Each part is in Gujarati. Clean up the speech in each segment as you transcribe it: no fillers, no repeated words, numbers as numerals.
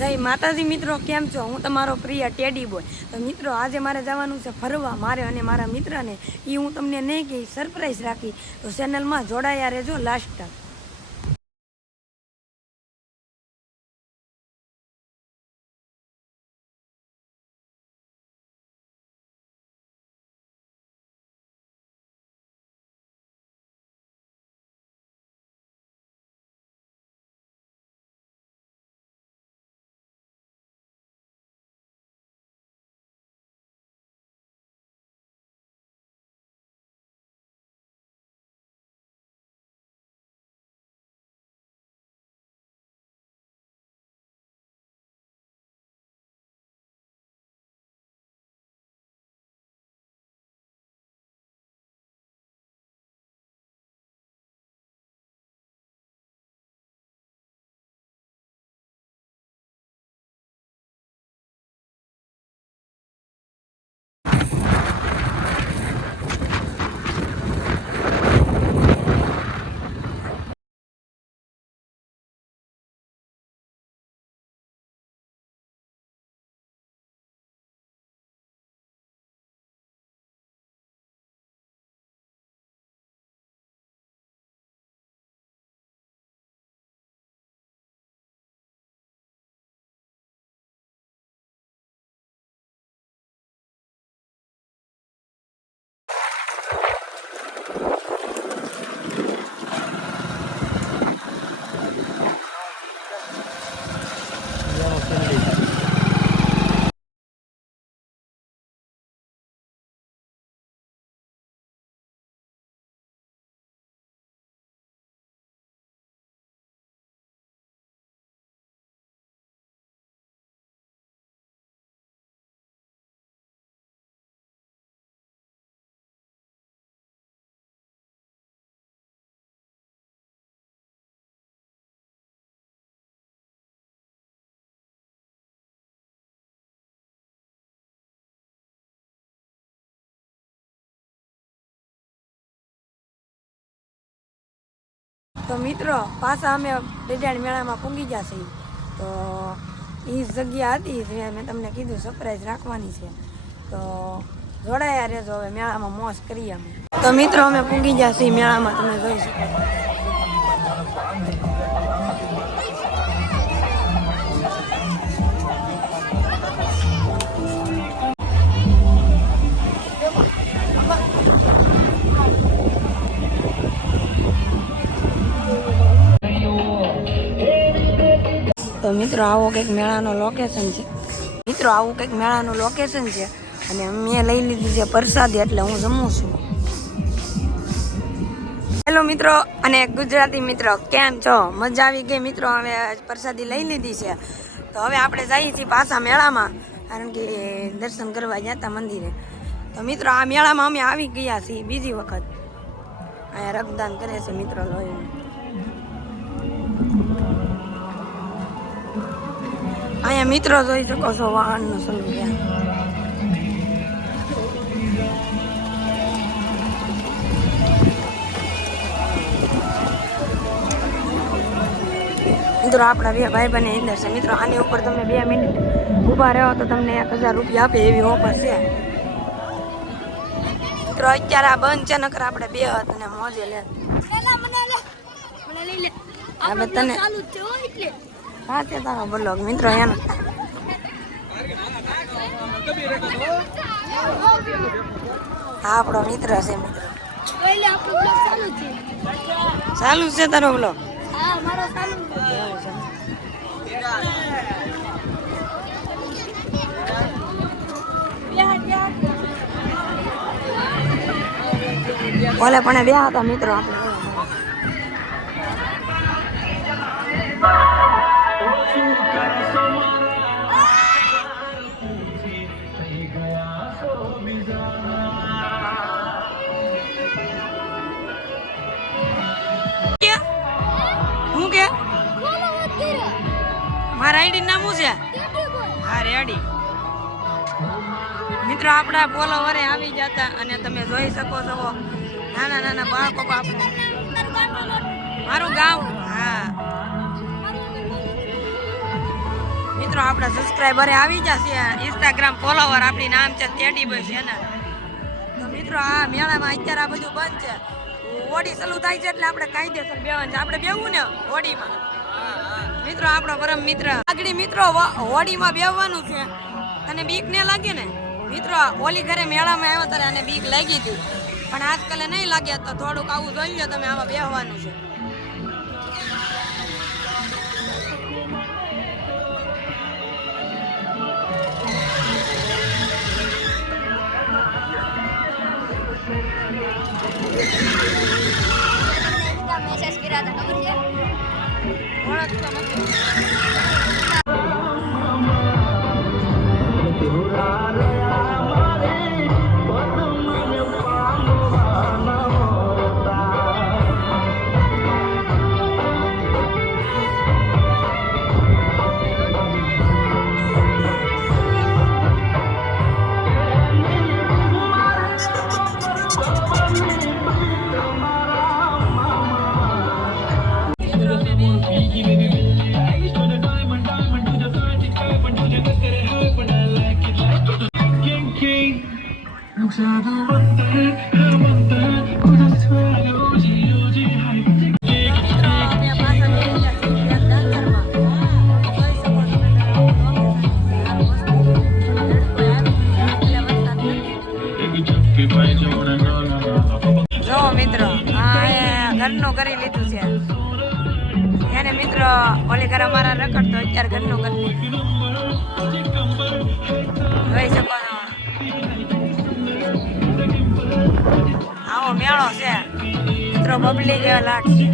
જય માતાજી મિત્રો, કેમ છો? હું તમારો પ્રિય ટેડી બોય. તો મિત્રો, આજે મારે જવાનું છે ફરવા, મારે અને મારા મિત્રને. એ હું તમને નહીં કહી, સરપ્રાઈઝ રાખી. તો ચેનલમાં જોડાયા રહેજો લાસ્ટ તક. તો મિત્રો, પાછા અમે ડેડાણ મેળામાં પૂગી ગયા છીએ. તો એ જગ્યા હતી જે મેં તમને કીધું સરપ્રાઈઝ રાખવાની છે. તો જોડાયા રહેજો, હવે મેળામાં મોજ કરીએ અમે. તો મિત્રો, અમે પૂગી ગયા છીએ મેળામાં, તમે જોઈ શકો. તો મિત્રો, આવો કંઈક મેળાનો લોકેશન છે. મિત્રો, આવું કંઈક મેળાનું લોકેશન છે. અને મેં લઈ લીધી છે પ્રસાદી, એટલે હું જમું છું. હેલો મિત્રો અને ગુજરાતી મિત્રો, કેમ છો? મજા આવી ગઈ મિત્રો. હવે પ્રસાદી લઈ લીધી છે. તો હવે આપણે જઈએ છીએ પાછા મેળામાં, કારણ કે દર્શન કરવા ગયા હતા મંદિરે. તો મિત્રો, આ મેળામાં અમે આવી ગયા છીએ બીજી વખત. અહીંયા રક્તદાન કરે છે મિત્રો લોહીનું. અહીંયા મિત્રો જોઈ શકો છો વાહનનું સલું. મિત્રો, આપણા બે ભાઈ બને અંદર છે. મિત્રો, આની ઉપર તમે 2 મિનિટ ઊભા રહો તો તમને 1000 રૂપિયા આપે એવી ઓફર છે. મિત્રો, અત્યારે આ બંધ છે, નકર આપણે 2 હાથ અને મોજે લે. હવે તને હા તે તારો બ્લોગ મિત્રો એનો આપણો મિત્ર છે. મિત્રો, ચાલુ છે તારો બ્લોગ? ઓલે પણ 2 હતા મિત્રો આપણે. મારા આઈડી નામ શું છે? હા રેડી. મિત્રો, આપણા ફોલોવરે આવી જતા અને તમે જોઈ શકો છો નાના નાના બાળકો. આપણે મારું ગામ. હા મિત્રો આપણા સબસ્ક્રાઈબરે આવી જશે. ઇન્સ્ટાગ્રામ ફોલોવર આપણી નામ છે ટેડી બોય ચેનલ. તો મિત્રો આ મેળામાં અત્યારે આ બધું બંધ છે. હોડી ચાલુ થાય છે એટલે આપણે કાયદેસર બેવાનું છે. આપણે બેવું ને હોડીમાં. મિત્રો આપણો પરમ મિત્ર આગળ મિત્રો હોડીમાં બેવાનું છે. તને બીક ને લાગે ને? મિત્રો ઓલી ઘરે મેળામાં આવ્યો ત્યારે આને બીક લાગી હતી, પણ આજકાલ નહીં લાગે. તો થોડુંક આવું જોઈ લો તમે, આમાં બેહવાનું છે. મેસેજ કર્યા હતા ખબર છે? ઓળખતો નથી. જો મિત્રો આ ઘરનું કરી લીધું છે એને. મિત્રો ઓલી ઘર અમારા રખડતો અત્યારે ઘરનું કરી લીધું જોઈ શકો છો. આવો મેળો છે મિત્રો, પબ્લિક એવા લાગશે.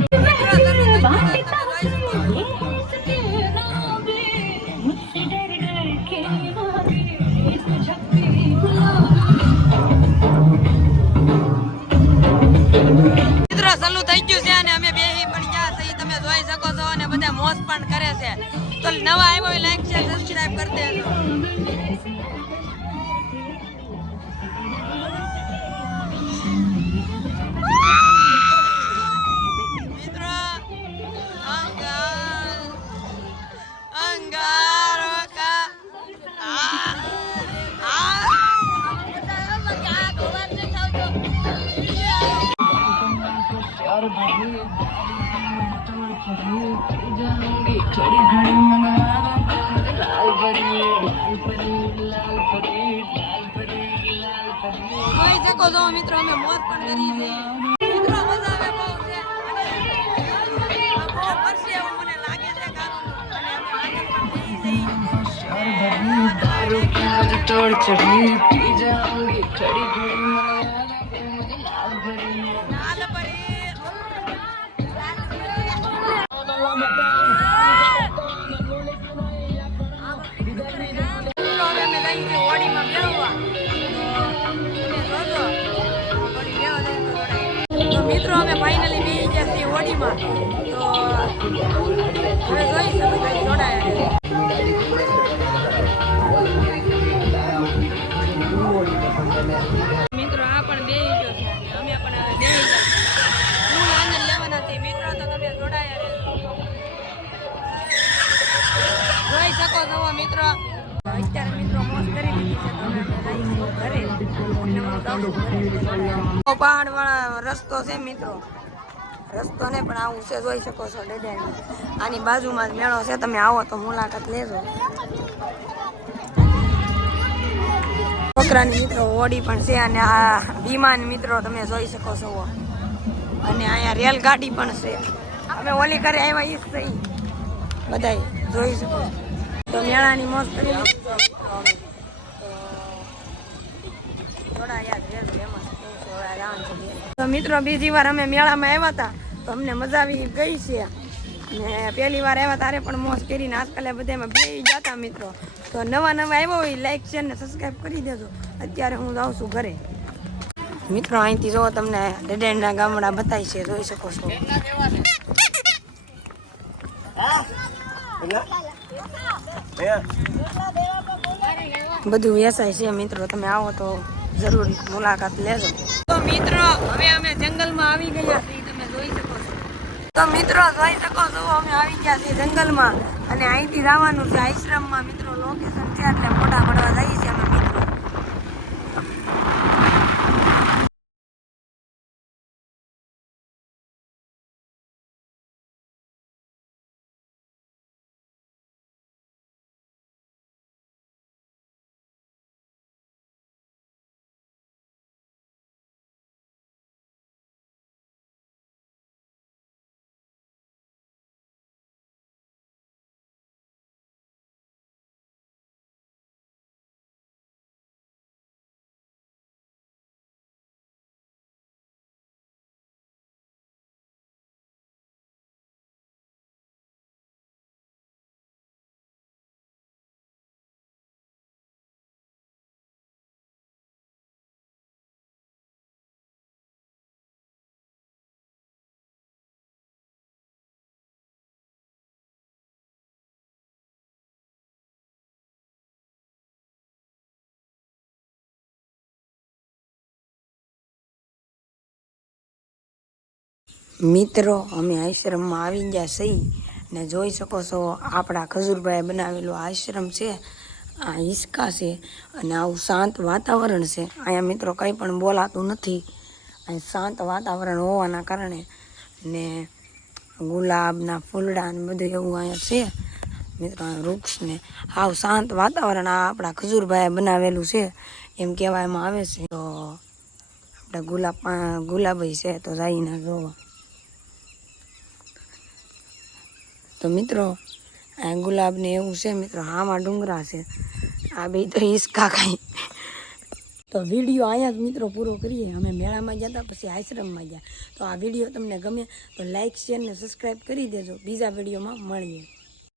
મિત્રો ચાલુ થઈ ગયું છે અને અમે બેહી પણ ગયા છે, તમે જોઈ શકો છો. અને બધા મોજ પણ કરે છે. તો નવા આવ્યો હોય લાઈક શેર સબસ્ક્રાઇબ કરી દેજો. મિત્રો અંગારો કા જોઈ શકો છો મિત્રો, અમે મોજ પણ કરી છે. મિત્રો મજા આવે બહુ છે. અને બહુ ફરશે એવું મને લાગે છે કારણ. અને અમે આગળ પણ જઈ મિત્રો અમે ફાઇનલી બેસી ગયા છીએ હોડીમાં. તો હવે જોઈ શકો કઈ જોડાયા. મિત્રો આ પણ બેસી ગયો છે. અમે પણ હવે બેસી ગયા. હું આનંદ લેવાના છીએ મિત્રો, તો તમે જોડાયા રહેજો. જોઈ શકો છો મિત્રો. અત્યારે મિત્રો મોજ કરી લીધી છે. તો અમે જઈશું ઘરે. પહાડ વાળા રસ્તો છે મિત્રો, રસ્તો ને પણ આવું છે જોઈ શકો છો. આની બાજુમાં જ મેળો છે, તમે આવો તો મુલાકાત લેજો. છોકરાની મિત્રો હોડી પણ છે. અને આ વિમાન મિત્રો તમે જોઈ શકો છો. અને અહીંયા રેલગાડી પણ છે. અમે ઓલી કરે આવ્યા ઈ જ બધા જોઈ શકો છો. તો મેળાની મોજ કરી લીધી છે મિત્રો અમે. તો મિત્રો બીજી વાર અમે મેળામાં આવ્યા હતા તો અમને મજા આવી ગઈ છે. અને પહેલી વાર આવ્યા ત્યારે પણ મોજ કરીને આજકાલ બધામાં બેસી જતા મિત્રો. તો નવા આવ્યો હોય લાઈક શેર ને સબસ્ક્રાઈબ કરી દેજો. અત્યારે હું જાઉં છું ઘરે. મિત્રો અહીંથી જો તમને ડેડેના ગામડા બતાવી છે, જોઈ શકો છો. બધું વેચાય છે મિત્રો, તમે આવો તો જરૂર મુલાકાત લેજો. તો મિત્રો હવે અમે જંગલમાં આવી ગયા છીએ, તમે જોઈ શકો છો. તો મિત્રો જોઈ શકો છો અમે આવી ગયા છીએ જંગલમાં. અને અહીંથી જવાનું છે આશ્રમમાં મિત્રો લોકેશન છે એટલે ફોટા પડવા જઈએ છીએ અમે મિત્રો. મિત્રો અમે આશ્રમમાં આવી ગયા છીએ ને જોઈ શકો છો આપણા ખજૂરભાઈ બનાવેલો આશ્રમ છે. આ હિંચકા છે અને આવું શાંત વાતાવરણ છે. અહીંયા મિત્રો કંઈ પણ બોલાતું નથી. અહીં શાંત વાતાવરણ હોવાના કારણે ને ગુલાબના ફૂલડા ને બધું એવું અહીંયા છે મિત્રો. વૃક્ષ ને આવું શાંત વાતાવરણ આ આપણા ખજૂરભાઈએ બનાવેલું છે એમ કહેવામાં આવે છે. તો આપણે ગુલાબી છે તો જઈને જોવા. તો મિત્રો આ ગુલાબ ને એવું છે મિત્રો. આમાં ડુંગરા છે. આ બે તો હિંચકા ખાઈ. તો વિડીયો અહીંયા જ મિત્રો પૂરો કરીએ. અમે મેળામાં ગયા હતા પછી આશ્રમમાં ગયા. તો આ વિડીયો તમને ગમે તો લાઈક શેર ને સબસ્ક્રાઈબ કરી દેજો. બીજા વિડીયોમાં મળીએ.